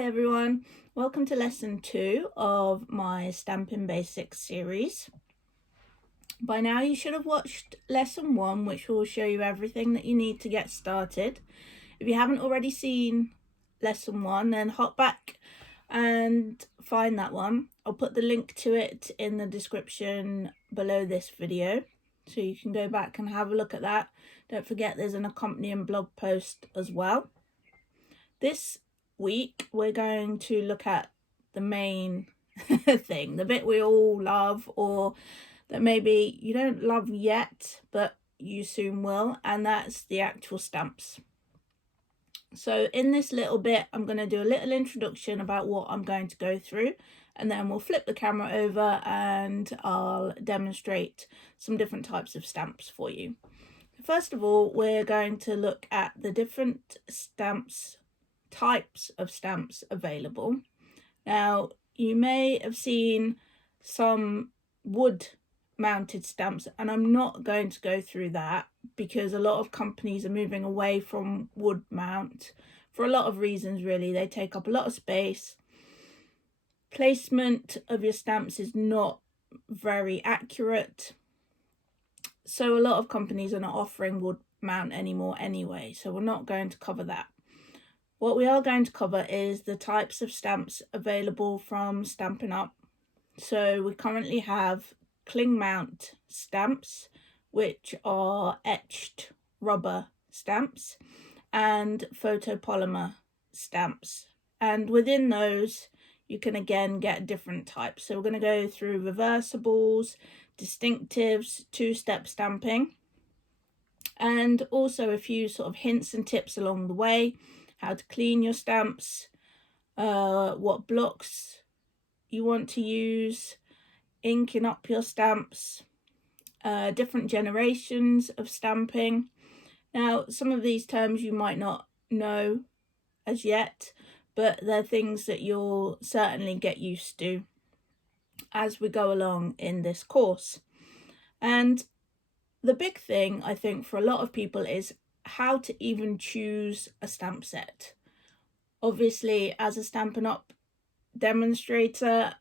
Hi everyone, welcome to lesson 2 of my Stampin' Basics series. By now you should have watched lesson 1, which will show you everything that you need to get started. If you haven't already seen lesson 1, then hop back and find that one. I'll put the link to it in the description below this video, so you can go back and have a look at that. Don't forget there's an accompanying blog post as well. This week we're going to look at the main thing, the bit we all love, or that maybe you don't love yet but you soon will, and that's the actual stamps. So in this little bit I'm going to do a little introduction about what I'm going to go through, and then we'll flip the camera over and I'll demonstrate some different types of stamps for you. First of all, we're going to look at the different types of stamps available. Now, you may have seen some wood mounted stamps, and I'm not going to go through that because a lot of companies are moving away from wood mount for a lot of reasons. Really, they take up a lot of space. Placement of your stamps is not very accurate, so a lot of companies are not offering wood mount anymore anyway, so we're not going to cover that. What we are going to cover is the types of stamps available from Stampin' Up. So we currently have cling mount stamps, which are etched rubber stamps, and photopolymer stamps. And within those, you can again get different types. So we're going to go through reversibles, distinctives, two-step stamping, and also a few sort of hints and tips along the way. How to clean your stamps, what blocks you want to use, inking up your stamps, different generations of stamping. Now, some of these terms you might not know as yet, but they're things that you'll certainly get used to as we go along in this course. And the big thing, I think, for a lot of people is how to even choose a stamp set. Obviously, as a Stampin' Up demonstrator,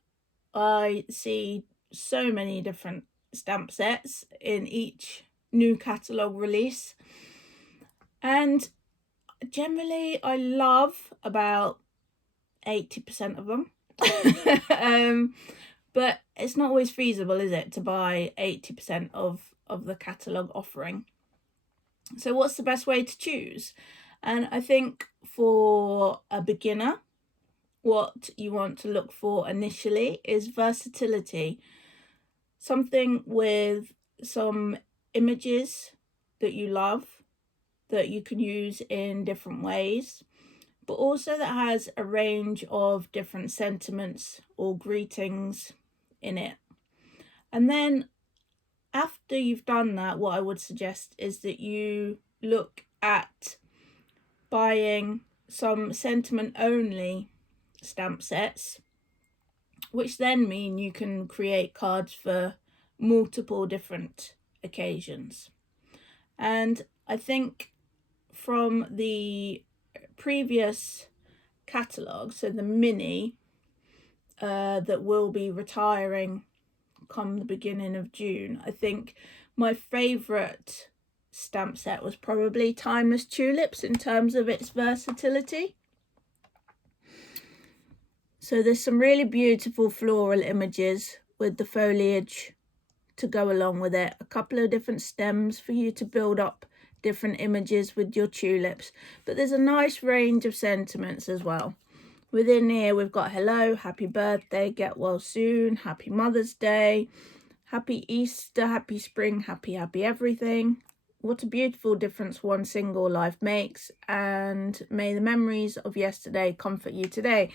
I see so many different stamp sets in each new catalogue release, and generally I love about 80% of them. But it's not always feasible, is it, to buy 80% of the catalogue offering. So what's the best way to choose? And I think for a beginner, what you want to look for initially is versatility. Something with some images that you love, that you can use in different ways, but also that has a range of different sentiments or greetings in it. And then after you've done that, what I would suggest is that you look at buying some sentiment only stamp sets, which then mean you can create cards for multiple different occasions. And I think from the previous catalogue, so the mini that will be retiring come the beginning of June, I think my favourite stamp set was probably Timeless Tulips in terms of its versatility. So there's some really beautiful floral images with the foliage to go along with it, a couple of different stems for you to build up different images with your tulips, but there's a nice range of sentiments as well. Within here we've got hello, happy birthday, get well soon, happy Mother's Day, happy Easter, happy spring, happy everything, what a beautiful difference one single life makes, and may the memories of yesterday comfort you today.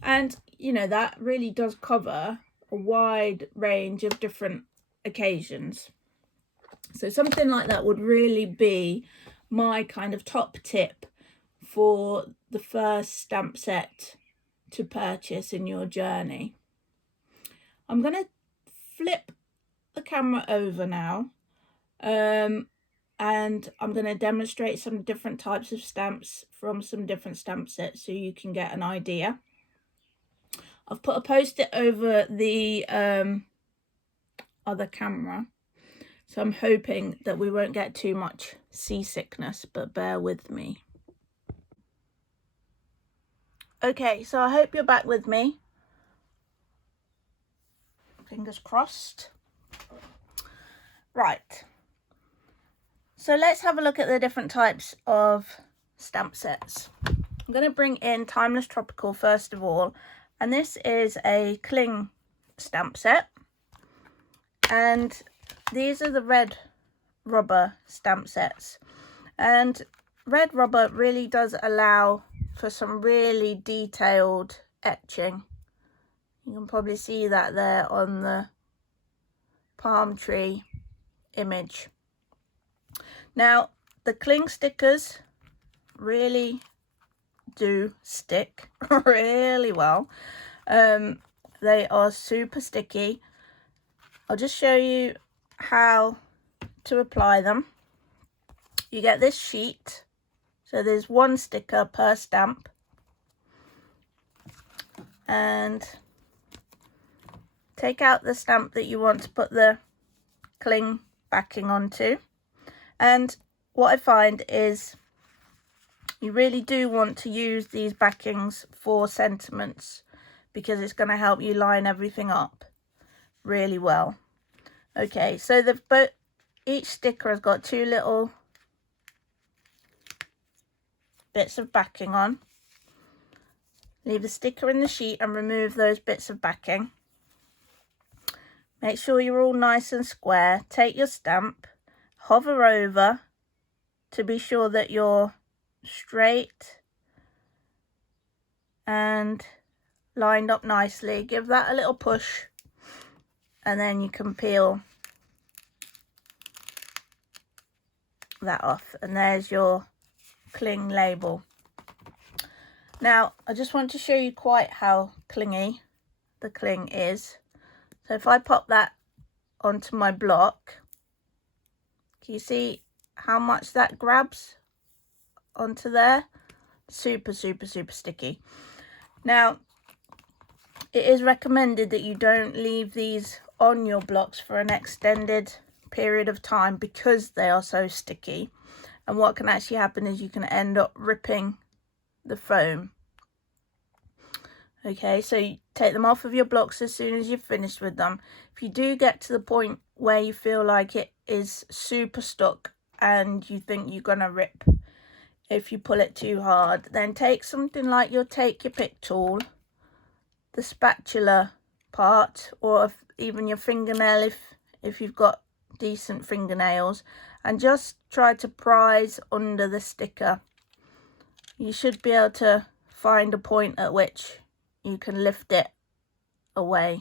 And you know, that really does cover a wide range of different occasions. So something like that would really be my kind of top tip for the first stamp set to purchase in your journey. I'm going to flip the camera over now, and I'm going to demonstrate some different types of stamps from some different stamp sets so you can get an idea. I've put a post-it over the other camera, so I'm hoping that we won't get too much seasickness, but bear with me. Okay, so I hope you're back with me. Fingers crossed. Right, so let's have a look at the different types of stamp sets. I'm going to bring in Timeless Tropical first of all, and this is a cling stamp set, and these are the red rubber stamp sets, and red rubber really does allow for some really detailed etching. You can probably see that there on the palm tree image. Now the cling stickers really do stick really well. They are super sticky. I'll just show you how to apply them. You get this sheet, so there's one sticker per stamp, and take out the stamp that you want to put the cling backing onto. And what I find is you really do want to use these backings for sentiments, because it's going to help you line everything up really well. Okay, so each sticker has got two little bits of backing on. Leave the sticker in the sheet and remove those bits of backing. Make sure you're all nice and square. Take your stamp, hover over to be sure that you're straight and lined up nicely. Give that a little push, and then you can peel that off, and there's your cling label. Now I just want to show you quite how clingy the cling is. So if I pop that onto my block, can you see how much that grabs onto there? Super sticky. Now it is recommended that you don't leave these on your blocks for an extended period of time, because they are so sticky, and what can actually happen is you can end up ripping the foam. Okay, so you take them off of your blocks as soon as you've finished with them. If you do get to the point where you feel like it is super stuck and you think you're gonna rip if you pull it too hard, then take something like your take your pick tool, the spatula part, or even your fingernail if you've got decent fingernails, and just try to prise under the sticker. You should be able to find a point at which you can lift it away.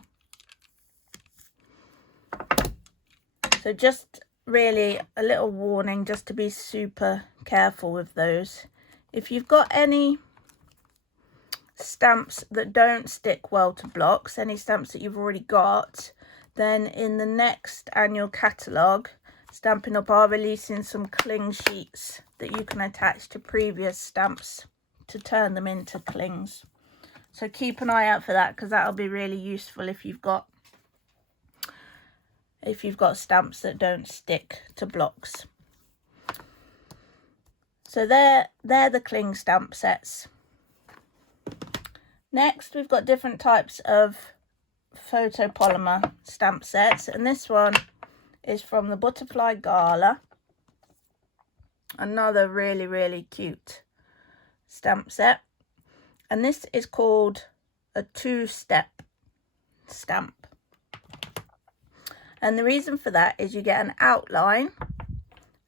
So just really a little warning, just to be super careful with those. If you've got any stamps that don't stick well to blocks, any stamps that you've already got, then in the next annual catalogue, Stampin' Up are releasing some cling sheets that you can attach to previous stamps to turn them into clings. So keep an eye out for that, because that'll be really useful if you've got stamps that don't stick to blocks. So they're the cling stamp sets. Next, we've got different types of photopolymer stamp sets, and this one is from the Butterfly Gala. Another really cute stamp set, and this is called a two-step stamp. And the reason for that is you get an outline,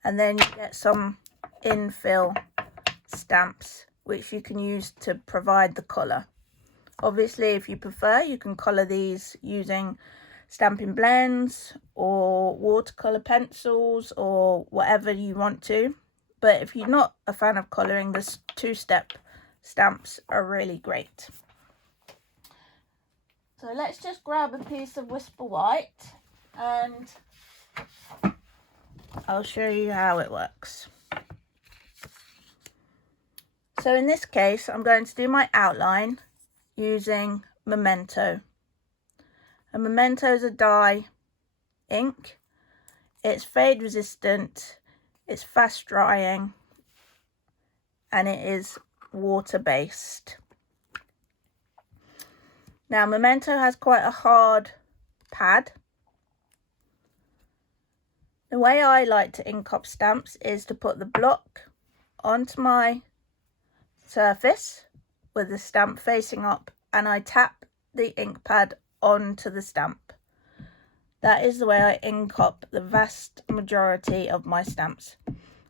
and then you get some infill stamps which you can use to provide the colour. Obviously, if you prefer, you can colour these using Stampin' blends or watercolour pencils or whatever you want to. But if you're not a fan of colouring, the two-step stamps are really great. So let's just grab a piece of Whisper White and I'll show you how it works. So in this case, I'm going to do my outline using Memento. And Memento is a dye ink. It's fade resistant, it's fast drying, and it is water based. Now Memento has quite a hard pad. The way I like to ink up stamps is to put the block onto my surface with the stamp facing up, and I tap the ink pad onto the stamp. That is the way I ink up the vast majority of my stamps.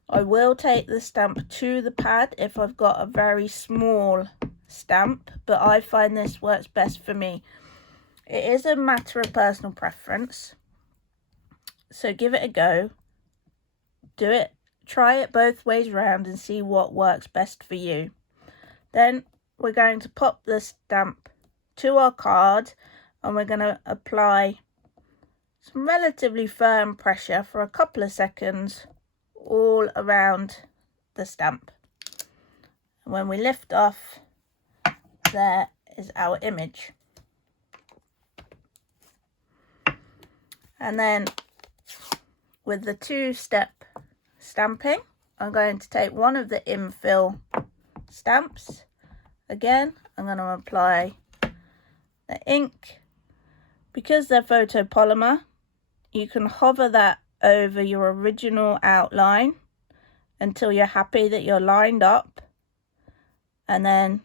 I will take the stamp to the pad if I've got a very small stamp, but I find this works best for me. It is a matter of personal preference, so give it a go. Do it, try it both ways around and see what works best for you. Then we're going to pop the stamp to our card, and we're going to apply some relatively firm pressure for a couple of seconds all around the stamp. And when we lift off, there is our image. And then with the two-step stamping, I'm going to take one of the infill stamps. Again, I'm going to apply the ink. Because they're photopolymer, you can hover that over your original outline until you're happy that you're lined up, and then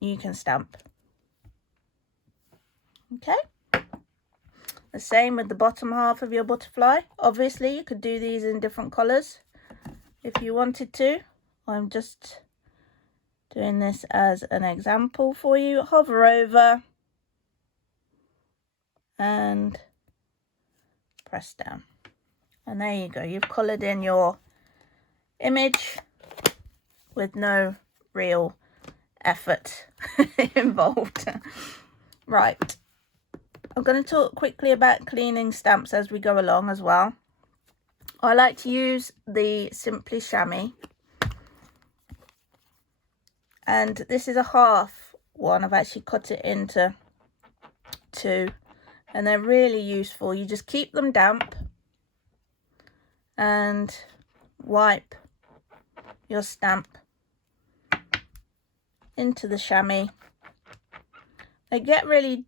you can stamp. Okay, the same with the bottom half of your butterfly. Obviously you could do these in different colors if you wanted to. I'm just doing this as an example for you. Hover over and press down, and there you go, you've coloured in your image with no real effort involved. Right, I'm going to talk quickly about cleaning stamps as we go along as well. I like to use the Simply Chamois, and this is a half one. I've actually cut it into two, and they're really useful. You just keep them damp and wipe your stamp into the chamois. They get really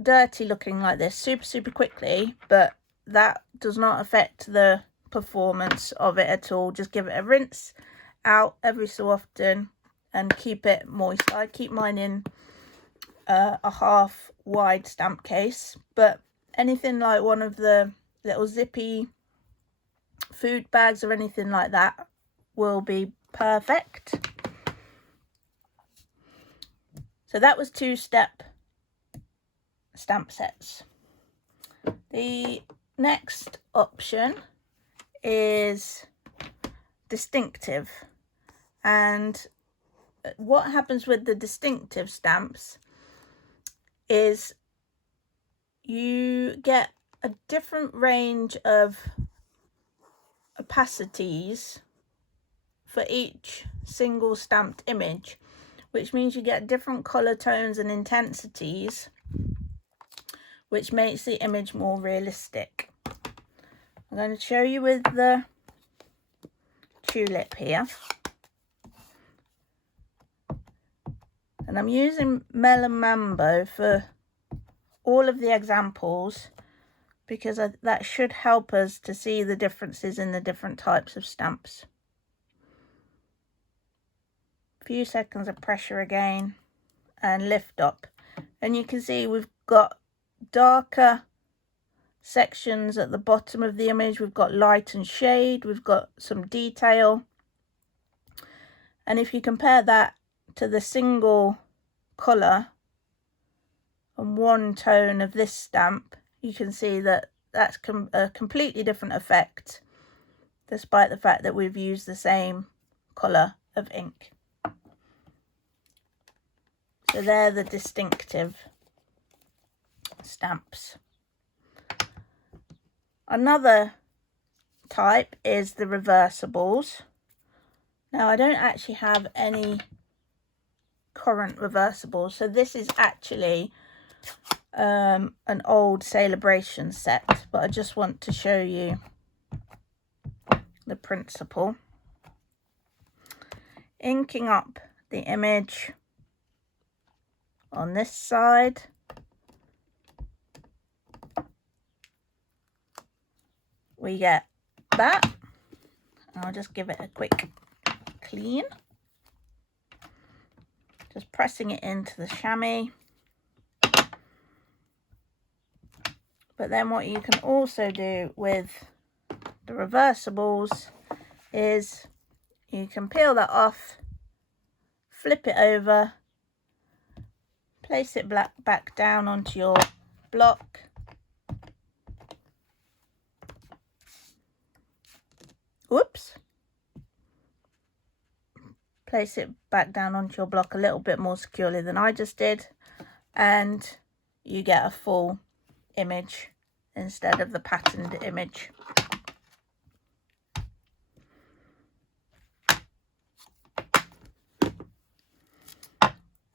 dirty looking like this super quickly, but that does not affect the performance of it at all. Just give it a rinse out every so often and keep it moist. I keep mine in a half wide stamp case, but anything like one of the little zippy food bags or anything like that will be perfect. So that was two-step stamp sets. The next option is distinctive, and what happens with the distinctive stamps is you get a different range of opacities for each single stamped image, which means you get different color tones and intensities, which makes the image more realistic. I'm going to show you with the tulip here, and I'm using Melon Mambo for all of the examples because that should help us to see the differences in the different types of stamps. A few seconds of pressure again and lift up, and you can see we've got darker sections at the bottom of the image, we've got light and shade, we've got some detail, and if you compare that to the single colour and one tone of this stamp, you can see that that's a completely different effect, despite the fact that we've used the same colour of ink. So they're the distinctive stamps. Another type is the reversibles. Now I don't actually have any current reversibles, so this is actually an old Celebration set, but I just want to show you the principle. Inking up the image on this side, we get that. I'll just give it a quick clean, just pressing it into the chamois. But then what you can also do with the reversibles is you can peel that off, flip it over, place it back down onto your block, whoops, place it back down onto your block a little bit more securely than I just did, and you get a full image instead of the patterned image.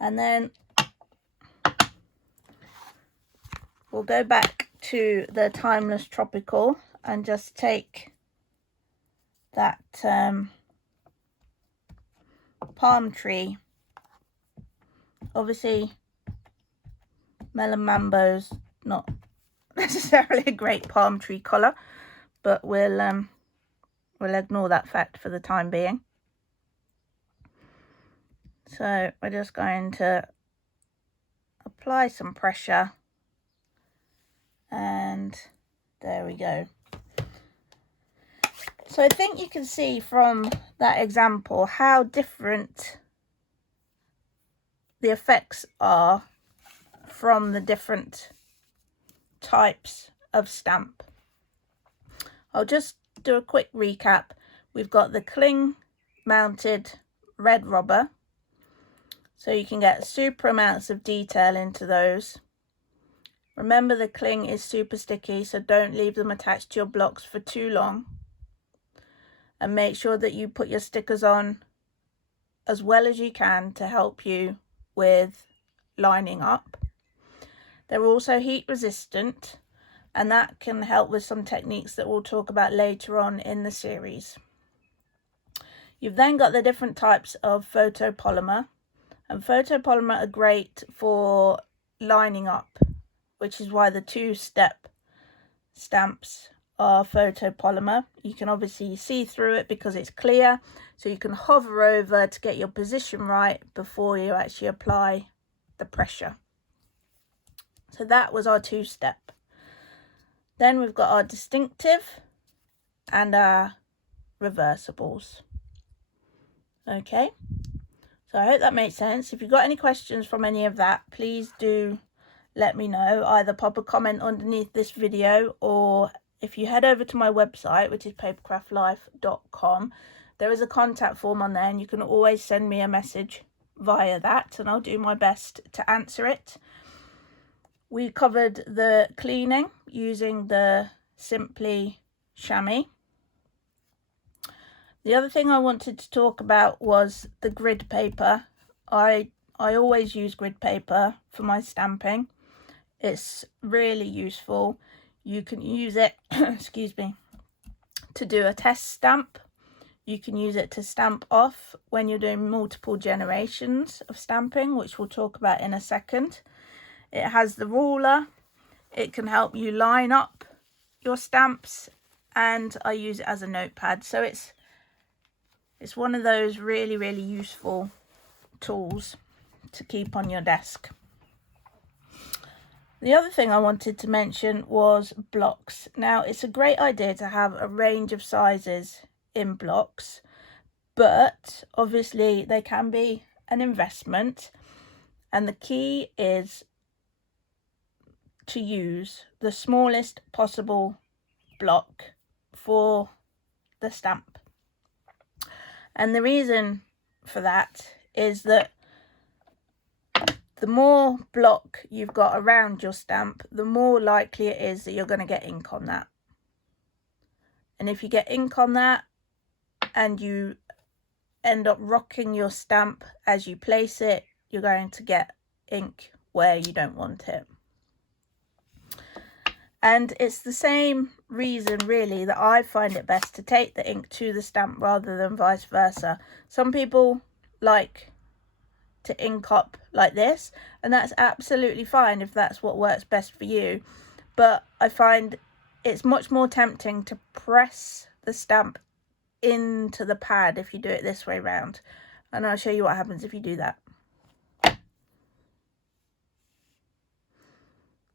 And then we'll go back to the Timeless Tropical and just take that palm tree. Obviously Melon Mambo's not necessarily a great palm tree colour, but we'll ignore that fact for the time being. So we're just going to apply some pressure, and there we go. So I think you can see from that example how different the effects are from the different types of stamp. I'll just do a quick recap. We've got the cling mounted red rubber, so you can get super amounts of detail into those. Remember, the cling is super sticky, so don't leave them attached to your blocks for too long. And make sure that you put your stickers on as well as you can to help you with lining up. They're also heat resistant, and that can help with some techniques that we'll talk about later on in the series. You've then got the different types of photopolymer, and photopolymer are great for lining up, which is why the two-step stamps are photopolymer. You can obviously see through it because it's clear, so you can hover over to get your position right before you actually apply the pressure. So that was our two-step. Then we've got our distinctive and our reversibles. Okay, so I hope that makes sense. If you've got any questions from any of that, please do let me know. Either pop a comment underneath this video, or if you head over to my website, which is papercraftlife.com, there is a contact form on there, and you can always send me a message via that, and I'll do my best to answer it. We covered the cleaning using the Simply chamois. The other thing I wanted to talk about was the grid paper. I always use grid paper for my stamping. It's really useful. You can use it, excuse me, to do a test stamp. You can use it to stamp off when you're doing multiple generations of stamping, which we'll talk about in a second. It has the ruler. It can help you line up your stamps, and I use it as a notepad. So it's one of those really, really useful tools to keep on your desk. The other thing I wanted to mention was blocks. Now, it's a great idea to have a range of sizes in blocks, but obviously they can be an investment, and the key is to use the smallest possible block for the stamp. And the reason for that is that the more block you've got around your stamp, the more likely it is that you're going to get ink on that. And if you get ink on that and you end up rocking your stamp as you place it, you're going to get ink where you don't want it. And it's the same reason really that I find it best to take the ink to the stamp rather than vice versa. Some people like to ink up like this, and that's absolutely fine if that's what works best for you. But I find it's much more tempting to press the stamp into the pad if you do it this way round. And I'll show you what happens if you do that.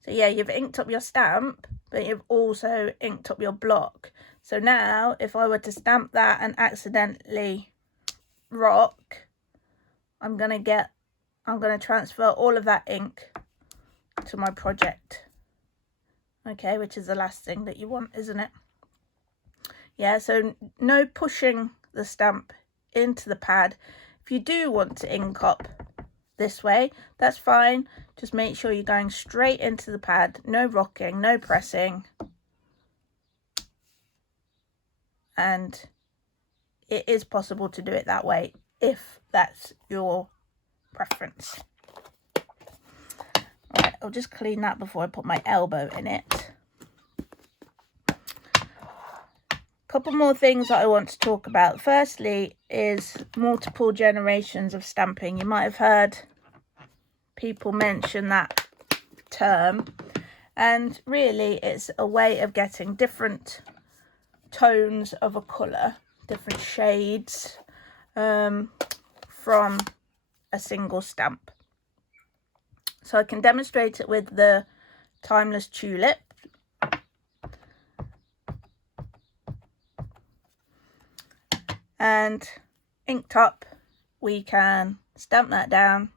So yeah, you've inked up your stamp, but you've also inked up your block. So now if I were to stamp that and accidentally rock, I'm going to transfer all of that ink to my project. Okay, which is the last thing that you want, isn't it? Yeah, so no pushing the stamp into the pad. If you do want to ink up this way, that's fine. Just make sure you're going straight into the pad, no rocking, no pressing. And it is possible to do it that way if that's your preference. Right, I'll just clean that before I put my elbow in it. Couple more things that I want to talk about. Firstly is multiple generations of stamping. You might have heard people mention that term, and really it's a way of getting different tones of a colour, different shades from a single stamp. So I can demonstrate it with the Timeless Tulip. And inked up, we can stamp that down.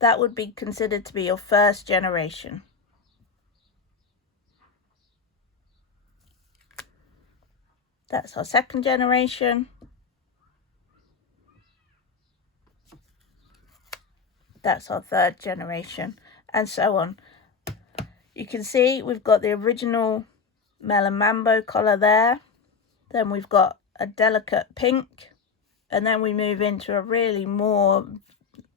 That would be considered to be your first generation. That's our second generation. That's our third generation, and so on. You can see we've got the original Melon Mambo colour there. Then we've got a delicate pink, and then we move into a really more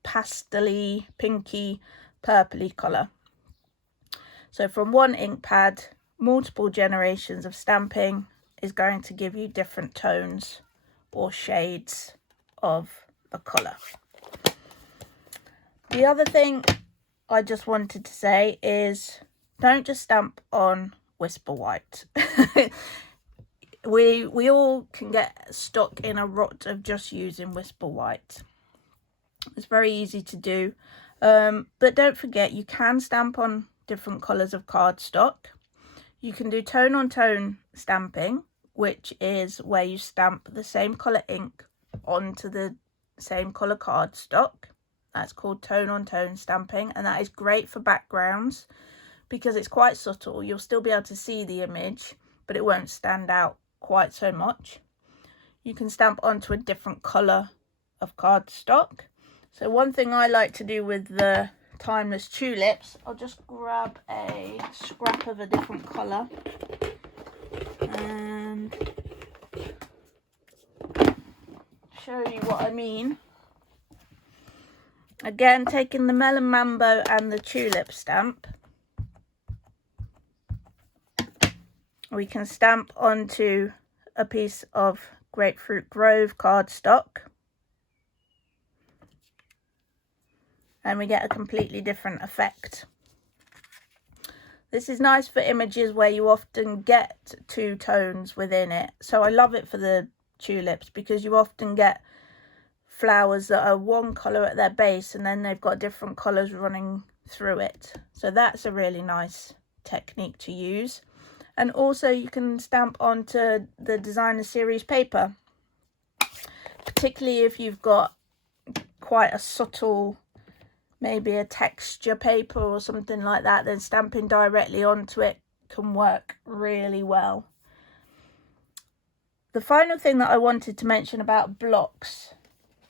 pastel-y, pinky, purpley colour. So from one ink pad, multiple generations of stamping is going to give you different tones or shades of the colour. The other thing I just wanted to say is don't just stamp on Whisper White. We all can get stuck in a rut of just using Whisper White. It's very easy to do, but don't forget you can stamp on different colours of cardstock. You can do tone on tone stamping, which is where you stamp the same colour ink onto the same colour cardstock. That's called tone on tone stamping, and that is great for backgrounds because it's quite subtle. You'll still be able to see the image, but it won't stand out quite so much. You can stamp onto a different colour of cardstock. So one thing I like to do with the Timeless Tulips, I'll just grab a scrap of a different colour and show you what I mean. Again, taking the Melon Mambo and the Tulip stamp, we can stamp onto a piece of Grapefruit Grove cardstock, and we get a completely different effect. This is nice for images where you often get two tones within it. So I love it for the tulips because you often get flowers that are one colour at their base and then they've got different colours running through it. So that's a really nice technique to use. And also you can stamp onto the designer series paper, particularly if you've got quite a subtle, maybe a texture paper or something like that, then stamping directly onto it can work really well. The final thing that I wanted to mention about blocks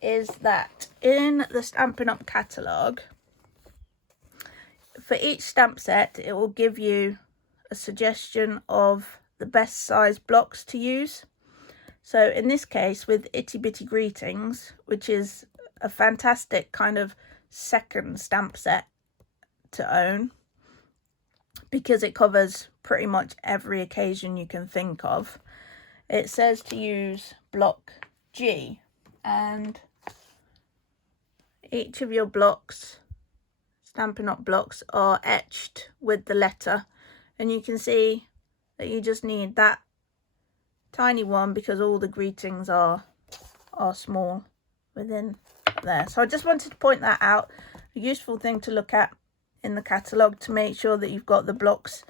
is that in the Stampin' Up! Catalogue, for each stamp set, it will give you a suggestion of the best size blocks to use. So in this case, with Itty Bitty Greetings, which is a fantastic kind of second stamp set to own, because it covers pretty much every occasion you can think of. It says to use block G, and each of your blocks, Stampin' Up! Blocks, are etched with the letter, and you can see that you just need that tiny one because all the greetings are small within there. So I just wanted to point that out, a useful thing to look at in the catalogue to make sure that you've got the blocks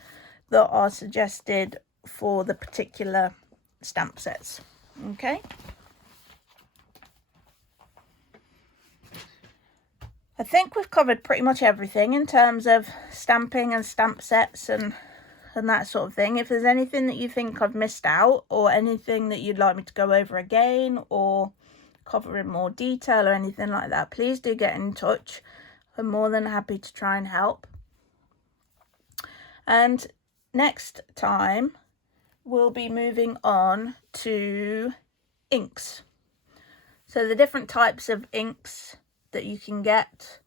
that are suggested for the particular stamp sets. Okay, I think we've covered pretty much everything in terms of stamping and stamp sets and that sort of thing. If there's anything that you think I've missed out, or anything that you'd like me to go over again or cover in more detail or anything like that, please do get in touch. I'm more than happy to try and help. And next time we'll be moving on to inks. So the different types of inks that you can get,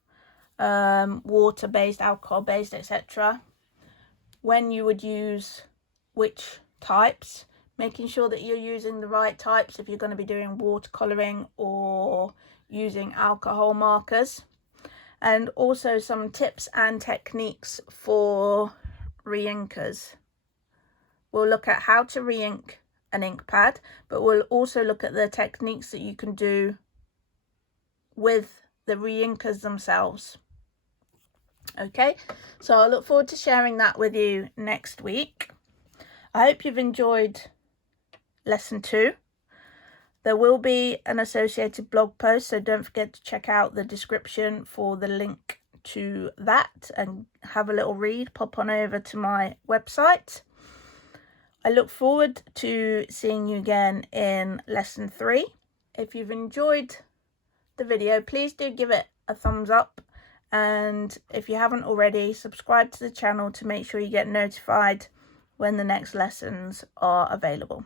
water-based, alcohol-based, etc. When you would use which types, making sure that you're using the right types if you're going to be doing watercolouring or using alcohol markers. And also some tips and techniques for re-inkers. We'll look at how to re-ink an ink pad, but we'll also look at the techniques that you can do with the re-inkers themselves. Okay, so I look forward to sharing that with you next week. I hope you've enjoyed lesson 2. There will be an associated blog post, so don't forget to check out the description for the link to that and have a little read. Pop on over to my website. I look forward to seeing you again in lesson 3. If you've enjoyed the video, please do give it a thumbs up, and if you haven't already, subscribe to the channel to make sure you get notified when the next lessons are available.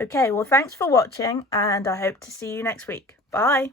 Okay, well, thanks for watching, and I hope to see you next week. Bye.